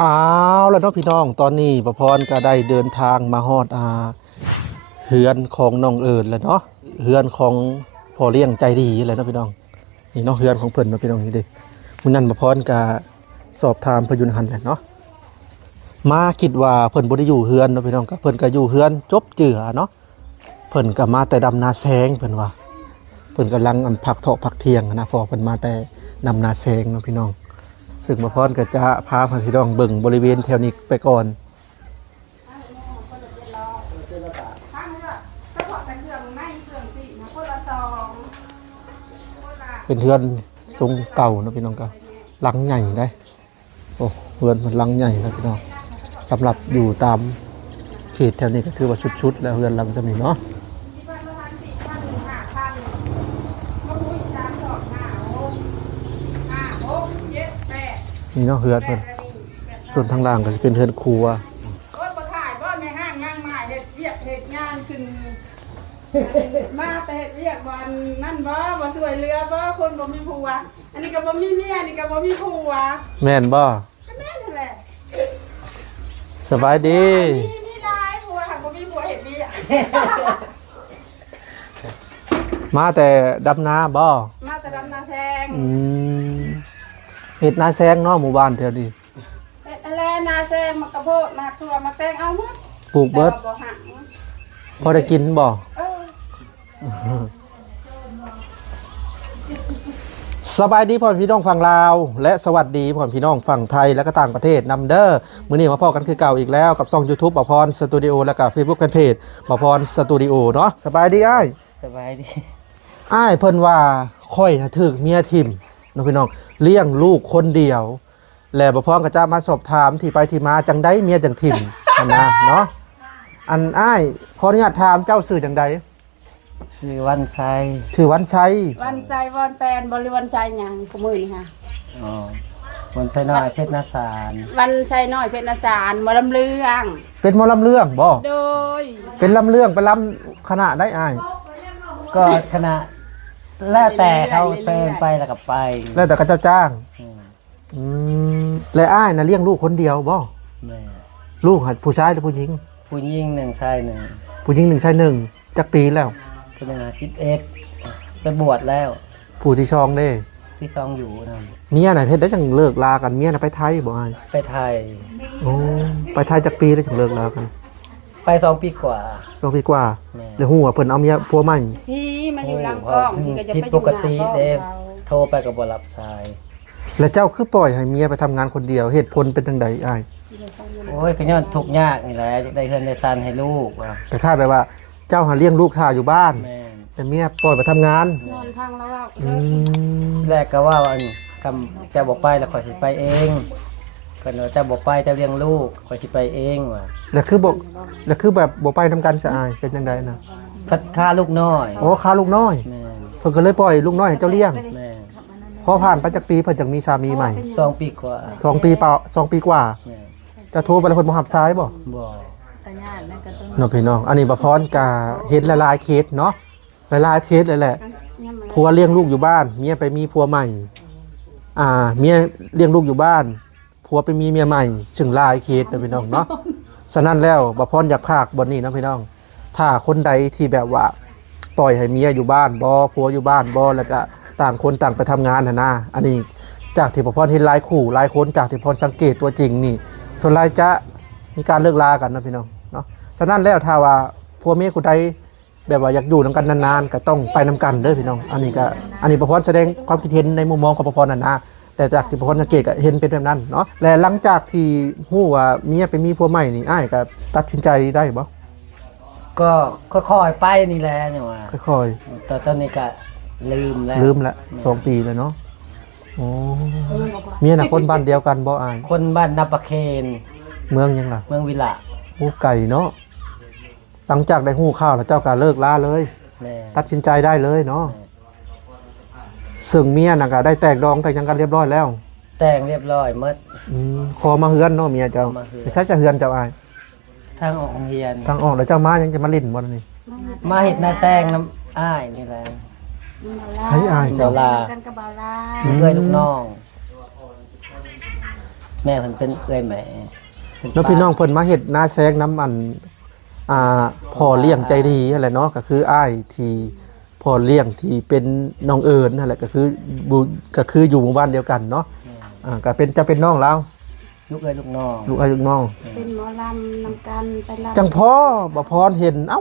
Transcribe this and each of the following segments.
อ้าวแล้วเนาะพี่น้องตอนนี้ประพรก็ได้เดินทางมาฮอดอาเฮือนของน้องเอิญแล้วเนาะเฮือนของพ่อเลี้ยงใจดีเลยเนาะพี่น้องนี่เนาะเฮือนของเพิ่นเนาะพี่น้องนี่เด้มื้อนั้นประพรก็สอบถามพยุนหันแหละเนาะมาคิดว่าเพิ่นบ่ได้อยู่เฮือนเนาะพี่น้องก็เพิ่นก็อยู่เฮือนจบเจือเนาะเพิ่นก็มาแต่ดำนาแซงเพิ่นว่าเพิ่นกำลังอันพักเถาะพักเที่ยงนะพอเพิ่นมาแต่ดำนาแซงเนาะพี่น้อง ซึ่งมาพรก็จะพาพี่น้องเบิ่งบริเวณแถวนี้ไปก่อนเลือกเถื่อนเครื่องสีนะคนะเป็นเฮือนทรงเก่านะพี่น้องก็หลังใหญ่ได้โอ้เฮือนมันหลังใหญ่นะพี่น้องสำหรับอยู่ตามเขตแถวนี้ก็ถือว่าชุดๆแล้วเฮือนหลังจะมีเนาะ ที่บ้านประมาณสี่พันหรือห้าพันก็มุ้ยสามดอกห้าหกห้าหกเจ็ดแปด นี่เนาะเฮือนแปเพิ่ดนอันนี้แปดส่วนทางล่างก็จะเป็นเฮือนครัวโอ้ยบ่ถ่ายบ่ในห้างงานมาเฮ็ดเวียกเฮ็ดงานขึ้นมาแต่เฮ็ดเวียกบ่อันนั่นบ่บ่สวยเรือบ่คนบ่มีผัวอันนี้ก็บ่มีเมียอันนี้ก็บ่มีผัวแม่นบ่ก็แม่นนั่นแหละสบายดีมีมีหลายผัวค่ะบ่มีผัวเฮ็ดเวียกมาแต่ดำนาบ่มาแต่ดำนาแซงอืม เฮ็ดนาแซงเนาะหมู่บ้านแถวนี้เฮ็ดอะไรนาแซงมากระโพดมาตัวมาแตงเอาหมดปลูกเบิดแต่ว่าบ่หังพอได้กินบ่เออสบายดีพ่อพี่น้องฝั่งลาว และสวัสดีพ่อพี่น้องฝั่งไทยและก็ต่างประเทศนำเด้อมื้อนี้มาพอกันคือเก่าอีกแล้วกับช่อง YouTube บอพรสตูดิโอและกับ Facebook แฟนเพจบอพรสตูดิโอเนาะสบายดีอ้ายสบายดี อ้ายเพิ่นว่าค่อยถึกเมียทิมเนาะพี่น้องเลี้ยงลูกคนเดียว และบอพรก็จะมาสอบถามที่ไปที่มาจังไดเมียจังทิมนั่นนะเนาะอันอ้ายขออนุญาตถามเจ้าสื่อจังไดชื่อวันไซถือวันชัยวันไซวอนแฟนบริวันไซหยังขมือนี่ค่ะอ๋อวันไซน้อยเพชรนาสารวันไซน้อยเพชรนาสารหมอลำเลือง เป็นหมอลำเรื่องบ่โดย เป็นลำเรื่องเป็นลำคณะได้อ้ายก็คณะ แล้วแต่เขาเชิญไปแล้วก็ไปแล้วแต่เขาเจ้าจ้าง อืมอืมและอ้ายนะเลี้ยงลูกคนเดียวบ่แม่ลูกหัดผู้ชายหรือผู้หญิง ผู้หญิงหนึ่งชายหนึ่งผู้หญิงหนึ่งชายหนึ่งจักปีแล้วผู้หนึ่งสิบเอ็ดไปบวชแล้วผู้ที่ชองเด้ที่ซองอยู่นะเมียน่ะเฮ็ดได้จังเลิกลากันเมียน่ะไปไทยบ่อ้ายไปไทย โอ้ไปไทยจักปีแล้วจังเลิกลากัน ไปสองปีกว่าสองปีกว่าแม่แล้วฮู้ว่าเพิ่นเอาเมียผัวใหม่พี่มาอยู่หลังกล้องพี่ก็จะผิดไปอปยู่กหน้าติกล้องเด้เขาโทรไปกับบรับสาย แล้วเจ้าคือปล่อยให้เมียไปทำงานคนเดียวเหตุผลเป็นจังใดอ้ายโอ้ยก็ย้อนทุกข์ยากนี่แหละได้เงินได้ซันให้ลูกว่ะแต่ค่ายแบบว่าเจ้าหาเลี้ยงลูกท่าอยู่บ้าน แม่นแต่เมียปล่อยไปทำงานนอนทางแล้วว่าอืมแรกก็ว่าวันคำจะบอกไปแล้วขอยสิไปเอง ก็เนาะจะบอกไปจะเลี้ยงลูกขอยสิไปเองว่ะแล้วคือบอกแล้วคือแบบบ่ไปทำกันสะอายเป็นจังไดนะพัดค่าลูกน้อยโอ้ค้าลูกน้อยแม่นเพิ่นก็เลยปล่อยลูกน้อยให้เจ้าเลี้ยงแม่นพอผ่านไปจากปีเพิ่นจังมีสามีใหม่สองปีกว่าสองปีเปล่าสองปีกว่า แม่นจะโทรไปแล้วเพิ่นบ่รับสายบ่บอกเนาะพี่น้อง อันนี้บ่พรกะเห็นหลายๆเคสเนาะหลายๆเคสเลยแหละผัวเลี้ยงลูกอยู่บ้าน เมียไปมีผัวใหม่ อ่า เมียเลี้ยงลูกอยู่บ้าน ผัวไปมีเมียใหม่ซึ่งหลายเคสเนาะพี่น้องเนาะฉะนั้นแล้วบ่พรอยากพากบนนี้เนาะพี่น้อง ถ้าคนใดที่แบบว่าปล่อยให้เมียอยู่บ้านบ่ผัวอยู่บ้านบ่แล้วก็ต่างคนต่างไปทำงานนะนะอันนี้จากที่พ่อพรเห็นหลายคู่หลายคนจากที่พ่อสังเกตตัวจริงนี่ ส่วนหลายจะมีการเลิกลากันนะพี่น้องเนาะฉะนั้นแล้วถ้าว่าผัวเมียคู่ใดแบบว่าอยากอยู่นํกันนานๆก็ต้องไปนํกันเด้อพี่น้อง อันนี้ก็อันนี้พ่อพรแสดงความคิดเห็นในมุมมองของพ่อพรนะนะ แต่จากที่พ่อพรสังเกตก็เห็นเป็นแบบนั้นเนาะและหลังจากที่ฮู้ว่าเมียไปมีผัวใหม่นี่อ้ายก็ตัดสินใจได้บ่ก็ค่อยๆไปนี่แหละเนี่ยว่าค่อยแต่ตอนนี้ก็ลืมแล้วๆลืมละสองปีแล้วเนาะโอ้เมียน่ะคนบ้านเดียวกันบ่อ้ายคนบ้านนาปะเคนเมืองยังล่ะ เมืองวิละโอ้ไก่เนาะหลังจากได้หู้ข้าวแล้วเจ้าก็เลิกลาเลยแม่ตัดสินใจได้เลยเนาะ ซึ่งเมียน่ะก็ได้แตกดองแต่งยังกันเรียบร้อยแล้วแต่งเรียบร้อยหมด อืมขอมาเฮือนเนาะเมียเจ้ามาเฮือน ไม่ใช่จะเฮือนเจ้าอายทางออกโรงเรียน ทางออกแล้วเจ้ามายังจะมาลิ้นบ่นี่ มาเห็ดนาแซงน้ำอ้ายนี่แหละ ให้อายเดี๋เจ้ายวลา กันกับเบาลาอืมเพื่อนลูกน้อง แม่เพิ่นเป็นเอื้อยแม่เป็แล้วพี่น้องเพิ่นมาเฮ็ดนาแซงน้ำมัน อ่าพ่อเลี้ยงใจดีนั่นแหละเนาะก็คืออ้ายที่ พ่อเลี้ยงที่เป็นน้องเอิญนั่นแหละก็คือบุก็คืออยู่หมู่บ้านเดียวกันเนาะอ่าก็เป็นจะเป็นน้องเราลูกเอ้ยลูกน้องลูกอายุน้อง เป็นหมอลำนำกันไปลำจังพ่อบ่พรเห็นเอ้า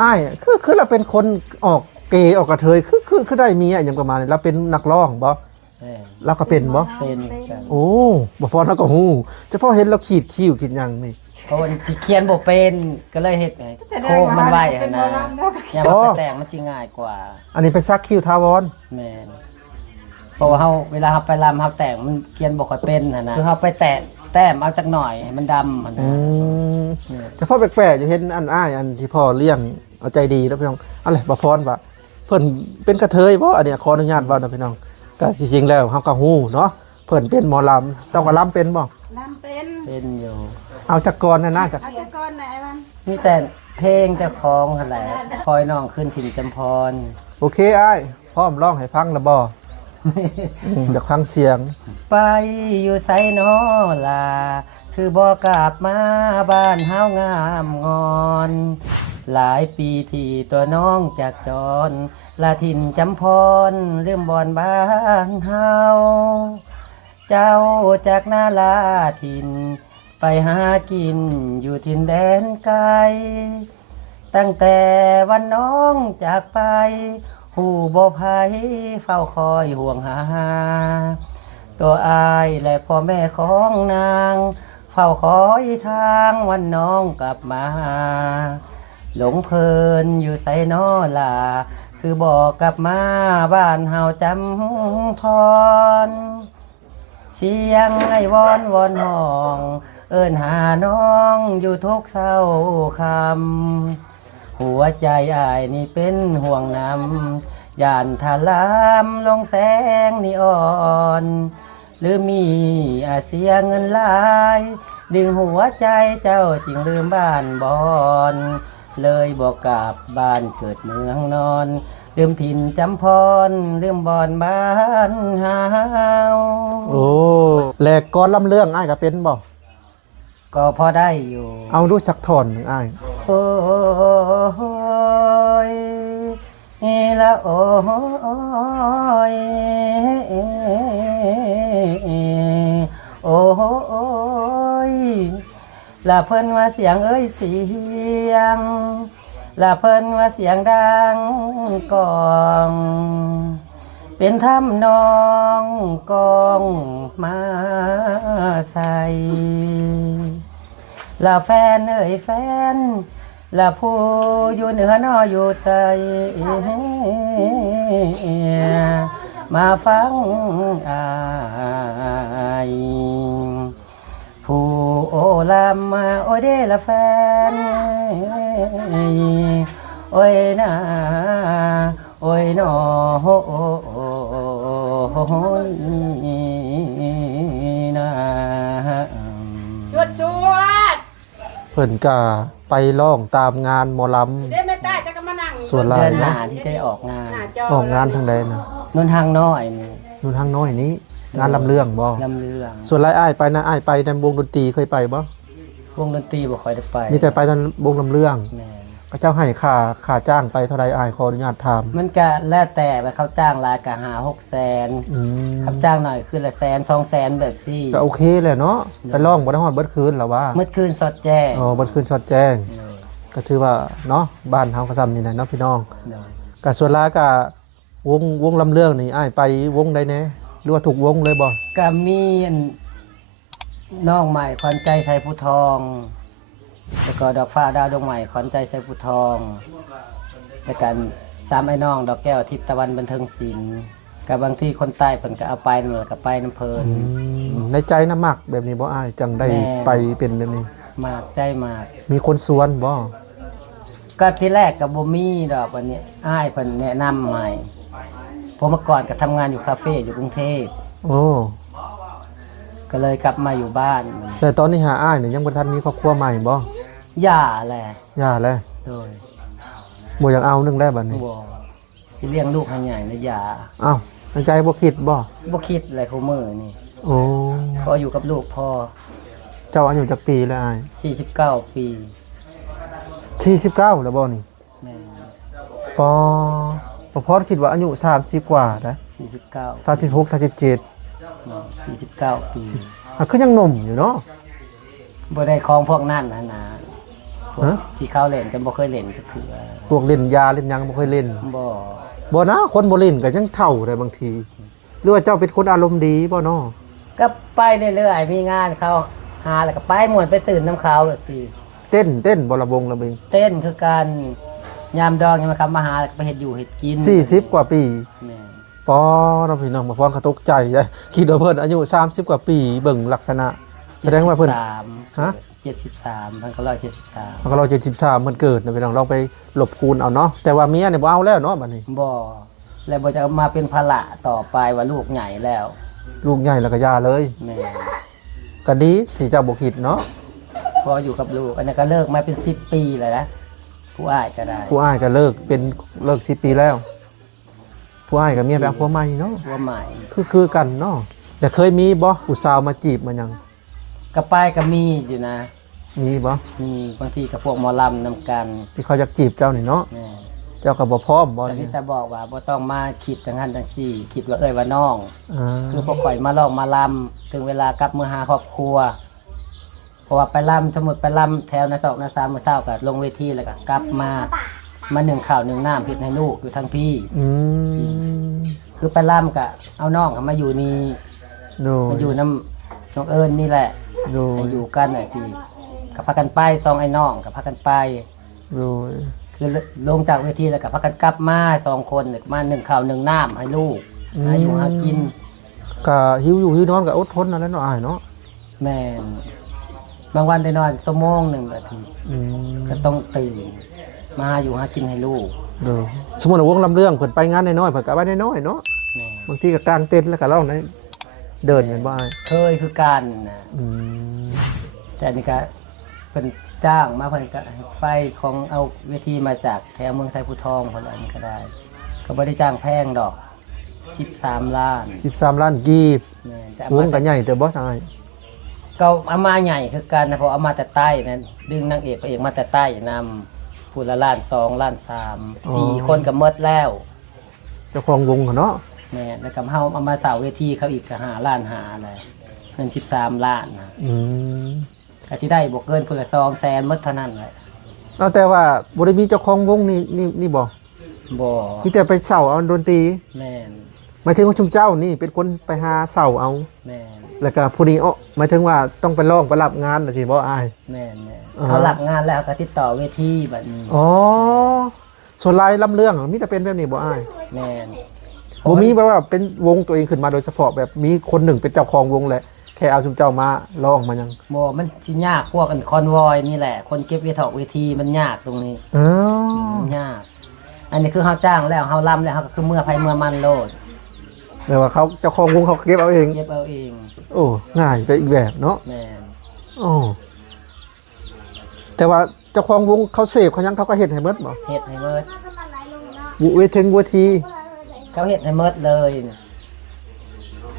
อ้ายคือคือเราเป็นคนออกเกย์ออกกระเทยคือคือคือได้เมียอย่างประมาณนี้เราเป็นนักร้องบ่แม่เราก็เป็นบ่เป็นกันโอ้บ่พรเราก็ฮู้เฉพาะเห็นเราขีดคิ้วขีดหยังนี่ เพราะว่าสิเขียนบ่เป็นก็เลยเฮ็ดให้แสดโค้งงว่ามันไว้เป็หั่นนหมอนะลำแล้วก็อย่ามาไปแต่งมันสิง่ายกว่า อันนี้ไปซักคิ้วทาวร แม่นเพราะว่าเฮาเวลาเฮาไปรำเฮาแต่งมันเขียนบ่ค่อยเป็นหั่นนะคือเฮาไปแตะแต้มเอาจักหน่อยให้มันดำหั่นอืนะมเนี่ยเฉพาะแปลกๆอยู่เห็นอันอ้ายอันที่พ่อเลี้ยงเอาใจดีแล้วพี่น้องอะไรบ่พรว่าเพิ่นเป็นกระเทยบ่อันเนี้ยขออนุญาตเว้านะพี่น้องก็จริงๆแล้วเฮาก็ฮู้เนาะ เพิ่นเป็นหมอลำต้องก็ลำเป็นบ่ลำเป็นเป็นอยู่ เอาจากกรน่ะน่าจะอาจจะก่อนไหนมันมีแต่เพลงเจ้าของหั่นแหละคอยน้องขึ้นถิ่นจำพร โอเคอ้ายพร้อมร้องให้ฟังแล้วบ่อืมอยากฟังเสียง ไปอยู่ไสนอลา คือบอกลับมาบ้านเฮางามงอน หลายปีที่ตัวน้องจากจรลาถิ่นจำพรเรื่องบอนบ้านเฮา เจ้าจากนาลาถิ่นไปหากินอยู่ถิ่นแดนไกล ตั้งแต่วันน้องจากไป หูบ่ภัยเฝ้าคอยห่วงหา ตัวอายและพ่อแม่ของนาง เฝ้าคอยทางวันน้องกลับมา หลงเพลินอยู่ใส่นอลาคือบอกกลับมาบ้านเฮาจำพร เสียงไอ้วอนวอนห้อง เอิ้นหาน้องอยู่ทุกเศร้าคำหัวใจอายนี่เป็นห่วงนำย่านทาลามลงแสงนีอ่อน หรือมีอาเสียเงินหลาย ดึงหัวใจเจ้าจึงลืมบ้านบอน เลยบอกกลับบ้านเกิดเมืองนอน ลืมถิ่นจำพรลืมบอนบ้านเฮาโอ้แหลกกรลำเรื่องอ้ายก็เป็นบ่ก็พอได้อยู่ เอาดูสักท่อนหนึ่งอ้ายโอ้ยละโอ้ยโอ้ยละเพิ่นว่าเสียงเอ้ยเสียง ละเพิ่นว่าเสียงดังกอง เป็นทำนองกองมาใส่ละแฟนเอ่ยแฟนละผู้อยู่เหนือนออยู่ใต้มาฟังอาย ผู้โอลามาโอเดละแฟนโอ้ยนาโอ้ยนอโอ้ยนาสวดสวดเพิ่นก็ไปร้องตามงานหมอลเด้แม่ตาจะก็มานั่งส่วนลาเดือนหน้าที่จะออกงาน หน้าจอำออกงานทางใดนะนนทางน้อยนี่นู่นทางน้อยนี้ งานลำเรื่องบ่ลำเรื่องส่วนไรอ้ายไปนะอ้ายไปในวงดนตรีเคยไปบ่วงดนตรีบ่ค่อยได้ไปมีแต่ไปตอนวงลำเรื่องแม่นก็เจ้าให้ค่าค่าจ้างไปเท่าไรอ้ายขออนุญาตถามมันก็แล้วแต่ไปเขาจ้างรายกะหาหกแสนอืมครับจ้างหน่อยคือละแสนสองแสนแบบซี่ก็โอเคแหละเนาะไปร้องบ่ได้ฮอดเบิดคืนหรอว่าเมื่อคืนสดแจ้งอ๋อเบิดคืนชดแจ้ง ก็ถือว่าเนาะบ้านเฮาก็ซ้ำนี่แหละเนาะพี่น้องเนาะก็ส่วนหลายก็วงวงลำเรื่องนี่อ้ายไปวงใดแน่ หรือว่าถูกวงเลยบ่ก็มีอันน้องใหม่ขวัญใจใส่ผู้ทอง แล้วก็ดอกฟ้าดาวดวงใหม่ขวัญใจใส่ผู้ทองแล้วกันสามไอ้น้อง ดอกแก้วทิพย์ตะวันบันเทิงศิลป์กับบางที่คนใต้เพิ่นก็เอาไปนั่นแหละก็ไปน้ำเพลิน ในใจน้ำมักแบบนี้บ่อ้ายจังได้แม่ไปเป็นแบบนี้ มากใจมาก มีคนสวนบ่ก็ที่แรกกับบ่มีดอกวันนี้อ้ายเพิ่นแนะนำใหม่ ผมเมื่อก่อนก็ทำงานอยู่คาเฟ่อยู่กรุงเทพโอ้ก็เลยกลับมาอยู่บ้านแต่ตอนนี้หาอ้ายเนี่ยยังบ่ทันมีครอบครัวใหม่บ่ย่าแหละย่าแล้วโดยบ่อยากเอานึงแล้วบัดนี้บ่ที่เลี้ยงลูกให้ใหญ่นะย่าเอ้าในใจบ่คิดบ่บ่คิดอะไรของมือนี่โอ้พออยู่กับลูกพ่อเจ้าอายุจักปีแล้วอ้าย49 ปี49แล้วบ่นี่แม่ปอ ปอพอดคิดว่าอายุ30กว่านะ49 36 37เนาะ49ปีอะคือยังหนุ่มอยู่เนาะบ่ได้ของพวกนั้นนะนะพวกฮะที่เขาเล่นกันบ่เคยเล่นจักเทื่อพวกเล่นยาเล่นหยังบ่เคยเล่นบ่บ่นะคนบ่เล่นก็ยังเท่าได้บางที หรือว่าเจ้าเป็นคนอารมณ์ดีบ่เนาะก็ไปเรื่อยๆมีงานเขาหาแล้วก็ไปม่วนไปตื่นน้ำเขาสิเต้นเต้นบ่ระบงระเบิงเต้นคือการ ยามดองยามคำมาหาแล้วก็ไปเฮ็ดอยู่เฮ็ดกิน40 กว่าปีแม่นปอเราพี่น้องมาฟ้องกระตกใจเลยคิดว่าเพิ่นอายุ 30 กว่าปีเบิ่งลักษณะ แสดงว่าเพิ่น 73ฮะ73มันก็173มันก็เราจะ13มันเกิดนะพี่น้องลองไปลบคูณเอาเนาะแต่ว่าเมียเนี่ยบ่เอาแล้วเนาะบัดนี้ บ่แล้วบ่จะมาเป็นภาระต่อไปว่าลูกใหญ่แล้วลูกใหญ่แล้วก็ยาเลยแม่ก็ดีที่เจ้าบ่คิดเนาะพออยู่กับลูก อันนี้ก็เลิกมาเป็น10ปีแล้วนะ ผู้อ้ายก็ได้ผู้อ้ายก็เลิกเป็นเลิก10ปีแล้ว ผู้อ้ายกับเมียไปเอาผัวใหม่เนาะผัวใหม่คือคือกันเนาะแต่เคยมีบ่ผู้สาวมาจีบมันยังก็ป้ายก็มีอยู่นะ มีบ่มีบางทีกับพวกหมอลำนำกันที่เขาอยากจีบเจ้านี่เนาะแม่เจ้าก็บ่พร้อมบ่แต่นี่นี่จะบอกว่าบ่ต้องมาคิดจังหันจังซี่คิดว่าเอ้ยว่าน้องอ่าคือพวกข่อยมาลองมาลำถึงเวลากลับมือหาครอบครัวเพ ราะว่าไปลำสมมุติไปลำแถวนาศอกนาซามมื้อเช้าก็ลงเวทีแล้วก็กลับมามาหนึ่งข้าวหนึ่งน้ำเฮ็ดให้ลูกอยู่ทั้งพี่ อืมคือไปลำก็เอาน้องก็มาอยู่นี่โดมายอยู่น้ำน้องเอิญนี่แหละโดให้ยอยู่กันน่ะสิกับพากันไปซองไอ้น้องกับพากันไป โดยคือลงจากเวทีแล้วกับพากันกลับมาสองคนเนี่ยมาหนึ่งข้าวหนึ่งน้ำให้ลูกหาอยู่หากิน ก็หิวอยู่หิวนอนก็อดทนนั่นแหละเนาะอ้ายเนาะแม่น บางวันได้นอนชั่วโมงหนึ่งนาทีอืมก็ต้องตื่น มาหาอยู่หากินให้ลูกโดยสมมุติว่าวงลำเรื่องเพิ่นไปงานน้อยๆเพิ่นก็ไปน้อยๆเนาะแม่บางทีก็กางเต็นท์แล้วก็ร้องได้เดินกันบ่อ้ายเคยคือกันนะอืมแต่อันนี่ก็เป็นจ้างมาเพิ่นก็ให้ไปของเอาเวทีมาจากแถวเมืองไซภูทองคนอันก็ได้ ก็บ่ได้จ้างแพงดอก13ล้าน13ล้านกีบแม่นจะเอาวมางก็ใหญ่แต่บ่อ้าย ก็เอามาใหญ่คือกันนะเพราะเอามาแต่ใต้นั้นดึงนางเอกพระเอกมาแต่ใต้นำผู้ละล้านสองล้านสามสี่คนก็หมดแล้วเจ้าของวงเขาเนาะแม่แล้วก็เฮาเอามาเสาเวทีเขาอีกก็หาล้านหาเลยเงิน13ล้านนะอืมก็สิได้บ่เกินเพิ่นละ2แสนหมดเท่านั้นแหละเอาแต่ว่าบ่ได้มีเจ้าของวงนี่นี่นี่บ่บ่มีแต่ไปเสาเอาดนตรีแม่นหมายถึงว่าชุมเจ้านี่เป็นคนไปหาเสาเอา แม่น แล้วก็ผู้นี้อ้อหมายถึงว่าต้องไปร้องไปรับงานน่ะสิบ่อาย แม่นแม่นอ่าฮะเขาหลักงานแล้วก็ติดต่อเวทีแบบนี้อ๋อส่วนลายลำเรื่องมีแต่เป็นแบบนี้บ่อายแม่นบ่มีแบบว่าเป็นวงตัวเองขึ้นมาโดยเฉพาะแบบมีคนหนึ่งเป็นเจ้าของวงแหละแค่เอาชุมเจ้ามาร้องมายังบ่มันสิยากพวกอันคอนวอยนี่แหละ คนเก็บเวทอกเวทีมันยากตรงนี้อ๋อ มันยาก อันนี้คือเฮาจ้างแล้วเฮาล่ำแล้วเฮาก็คือเมื่อไผเมื่อมันโลด แต่ว่าเขาเจ้าของวงเขาเก็บเอาเองเก็บเอาเองโอ้ง่ายไปอีกแบบเนาะแม่นโอ้แต่ว่าเจ้าของวงเขาเสพเขายังเขาก็เฮ็ดให้เบิดบ่เฮ็ดให้เมิดเวทีเวทีเขาเฮ็ดให้เมิดเลย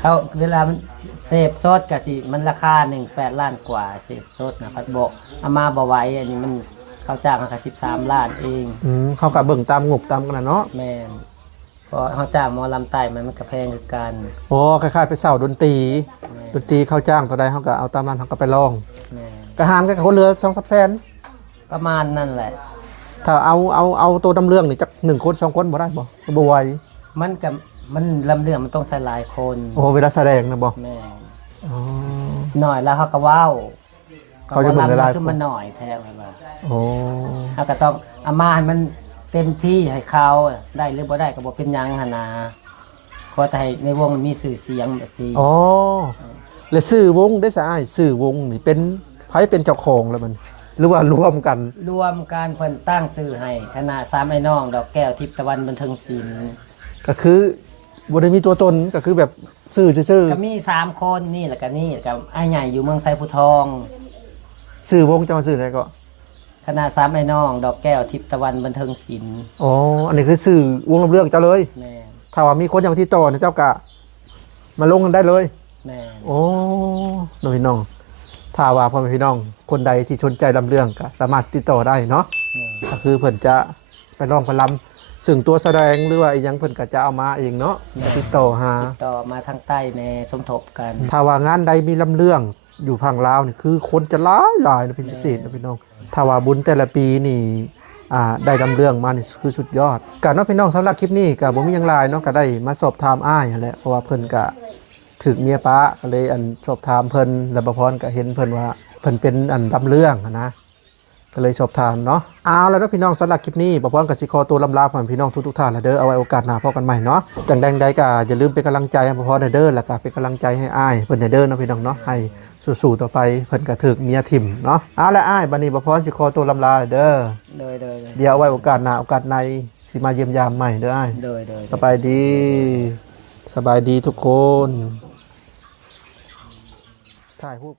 เขาเวลามันเสพสดก็สิมันราคา1 8ล้านกว่าเสพสดนะพัดบอกเอามาบ่ไหวอันนี้มันเขาจ้างเขาก็13ล้านเองอืมเขาก็เบิ่งตามงบตามกันน่ะเนาะแม่น เพราะเขาจ้างหมอลำไต้มันมันกระแพงคือกันโอ้คล้ายๆไปเสาดนตรี แม่ดนตรีเขาจ้างเท่าใดเขาก็เอาตามนั้นเขาก็ไปร้องแม่กระหามก็คนเหลือ2 3แสนประมาณนั่นแหละ ถ้าเอาเอาเอาตัวดำเรื่องนี่จักหนึ่งคนสองคนบ่ได้บ่บ่ไหวมันกับมันลำเรื่องมันต้องใส่หลายคนโอ้เวลาแสดงนะบ่แม่อ๋อ หน่อยแล้วเขาก็เว้าเขาจะเบิ่งหลายๆขึ้นมาหน่อยแท้เลยว่าโอ้เขาก็ต้องเอามาให้มัน เต็มที่ให้เขาได้หรือบ่ได้ก็บ่เป็นหยังหั่นนะขอแต่ให้ในวงมันมีสื่อเสียงแบบนี้อ๋อแล้วชื่อวงได้สะอ้ายชื่อวงนี่เป็นไผเป็นเจ้าของแล้วมัน หรือว่ารวมกัน รวมการเพิ่นตั้งสื่อให้คณะสามไอ้น้อง ดอกแก้วทิพย์ตะวันบันเทิงศิลป์ก็คือบ่ได้มีตัวตนก็คือแบบชื่อชื่อก็มีสามคนนี่แล้วก็นี่แล้วกับไอ้ใหญ่อยู่เมืองไซภูทองชื่อวงเจ้าชื่ออะไรก็ คณะสามไอ้น้อง ดอกแก้วทิพย์ตะวันบันเทิงศิลป์อ๋อ อันนี้คือชื่อวงลำเรื่องเจ้าเลย แม่นถ้าว่ามีคนอยากที่ต่อเนี่ยเจ้าก็มาลงกันได้เลยแแม่โอ้น้องพี่น้อง ถ้าว่าพ่อแม่พี่น้อง คนใดที่สนใจลำเรื่องก็สามารถติดต่อได้เนาะก็คือเพิ่นจะไปร้องไปลำซึ่งตัวแสดงหรือว่าอีหยังเพิ่นก็จะเอามาเองเนาะติดต่อหา ติดต่อมาทางใต้ในสมทบกัน ถ้าว่างานใดมีลำเรื่องอยู่พังลาวนี่คือคนจะหลายหลายนะเป็นพิเศษนะพี่น้อง ถ้าว่าบุญแต่ละปีนี่ได้ลำเรื่องมานี่คือสุดยอดการน้องพี่น้องสำหรับคลิปนี้กับผมมียังไลายเนาะก็ได้มาสอบถามอ้ายแหละเพราะว่าเพิ่นกะถึกเมียป้าก็เลยอันสอบถามเพิ่นแล้วพรก็เห็นเพิ่นว่าเพิ่นเป็นอันลำเรื่องนะ ก็เลยสอบถามเนาะเอาแล้วเนาะพี่น้องสำหรับคลิปนี้บอกว่ากับสิคอตัวลำลาผ่านพี่น้องทุกๆท่านและเด้อเอาไว้โอกาสหน้าพบกันใหม่เนาะจังใดใดก็อย่าลืมเป็นกำลังใจให้พ่อๆเด้อแล้วก็เป็นกำลังใจให้อ้ายเพิ่นเด้อเนาะพี่น้องเนาะให้สู้ๆต่อไปเพิ่นก็ถึกเมียถิ่มเนาะเอาละอ้ายบัดนี้บ่พรสิคอตัวลำลาเด้อโดยโดยโดยเดี๋ยวเอาไว้โอกาสหน้าโอกาสในสิมาเยี่ยมยามใหม่เด้ออ้ายโดยโดยสบายดีสบายดีทุกคนถ่ายรูป